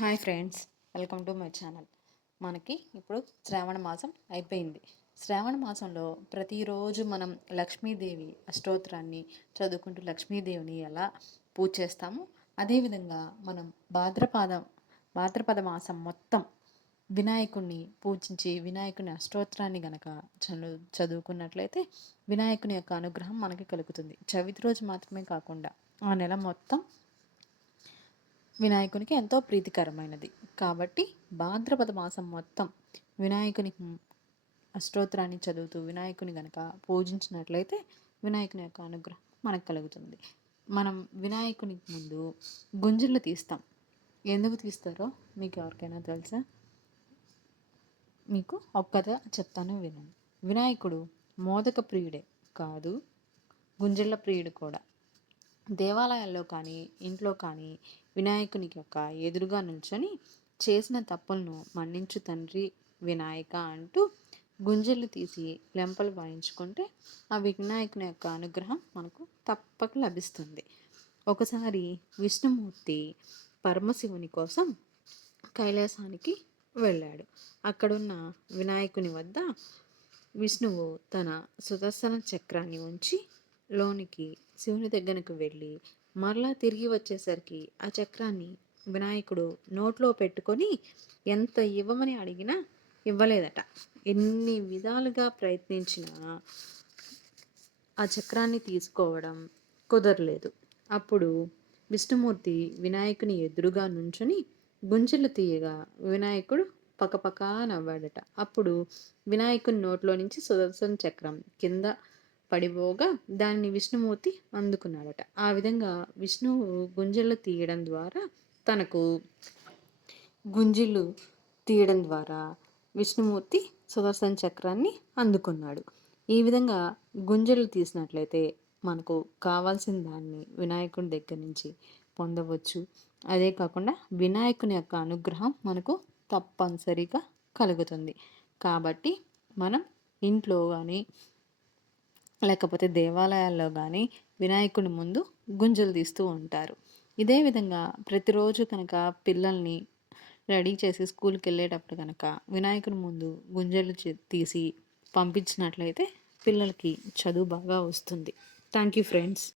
Hi friends, welcome to my channel. మనకి ఇప్పుడు శ్రావణ మాసం అయిపోయింది. శ్రావణ మాసంలో ప్రతిరోజు మనం లక్ష్మీదేవి అష్టోత్తరాన్ని చదువుకుంటూ లక్ష్మీదేవిని ఎలా పూజ చేస్తామో అదేవిధంగా మనం భాద్రపద మాసం మొత్తం వినాయకుడిని పూజించి వినాయకుని అష్టోత్తరాన్ని గనక చదువుకున్నట్లయితే వినాయకుని యొక్క అనుగ్రహం మనకి కలుగుతుంది. చవితి రోజు మాత్రమే కాకుండా ఆ నెల మొత్తం వినాయకునికి ఎంతో ప్రీతికరమైనది. కాబట్టి భాద్రపద మాసం మొత్తం వినాయకుని అష్టోత్తరాన్ని చదువుతూ వినాయకుని గనక పూజించినట్లయితే వినాయకుని యొక్క అనుగ్రహం మనకు కలుగుతుంది. మనం వినాయకునికి ముందు గుంజలు తీస్తాం. ఎందుకు తీస్తారో మీకు ఎవరికైనా తెలుసా? మీకు ఒక కథ చెప్తాను, వినండి. వినాయకుడు మోదక ప్రియుడే కాదు, గుంజళ్ళ ప్రియుడు కూడా. దేవాలయాల్లో కానీ ఇంట్లో కానీ వినాయకునికి యొక్క ఎదురుగా నుంచొని చేసిన తప్పులను మన్నించు తండ్రి వినాయక అంటూ గుంజలు తీసి లెంపలు వాయించుకుంటే ఆ వినాయకుని యొక్క అనుగ్రహం మనకు తప్పక లభిస్తుంది. ఒకసారి విష్ణుమూర్తి పరమశివుని కోసం కైలాసానికి వెళ్ళాడు. అక్కడున్న వినాయకుని వద్ద విష్ణువు తన సుదర్శన చక్రాన్ని ఉంచి లోనికి శివుని దగ్గరకు వెళ్ళి మరలా తిరిగి వచ్చేసరికి ఆ చక్రాన్ని వినాయకుడు నోట్లో పెట్టుకొని ఎంత ఇవ్వమని అడిగినా ఇవ్వలేదట. ఎన్ని విధాలుగా ప్రయత్నించినా ఆ చక్రాన్ని తీసుకోవడం కుదరలేదు. అప్పుడు విష్ణుమూర్తి వినాయకుని ఎదురుగా నుంచుని గుంజలు తీయగా వినాయకుడు పకపకా నవ్వాడట. అప్పుడు వినాయకుని నోట్లో నుంచి సుదర్శన చక్రం కింద పడిపోగా దాన్ని విష్ణుమూర్తి అందుకున్నాడట. ఆ విధంగా విష్ణువు గుంజలు తీయడం ద్వారా తనకు గుంజిళ్ళు తీయడం ద్వారా విష్ణుమూర్తి సుదర్శన చక్రాన్ని అందుకున్నాడు. ఈ విధంగా గుంజలు తీసినట్లయితే మనకు కావాల్సిన దాన్ని వినాయకుని దగ్గర నుంచి పొందవచ్చు. అదే కాకుండా వినాయకుని యొక్క అనుగ్రహం మనకు తప్పనిసరిగా కలుగుతుంది. కాబట్టి మనం ఇంట్లో కానీ లేకపోతే దేవాలయాల్లో కానీ వినాయకుని ముందు గుంజలు తీస్తూ ఉంటారు. ఇదే విధంగా ప్రతిరోజు కనుక పిల్లల్ని రెడీ చేసి స్కూల్కి వెళ్ళేటప్పుడు కనుక వినాయకుని ముందు గుంజలు తీసి పంపించినట్లయితే పిల్లలకి చదువు బాగా వస్తుంది. Thank you friends.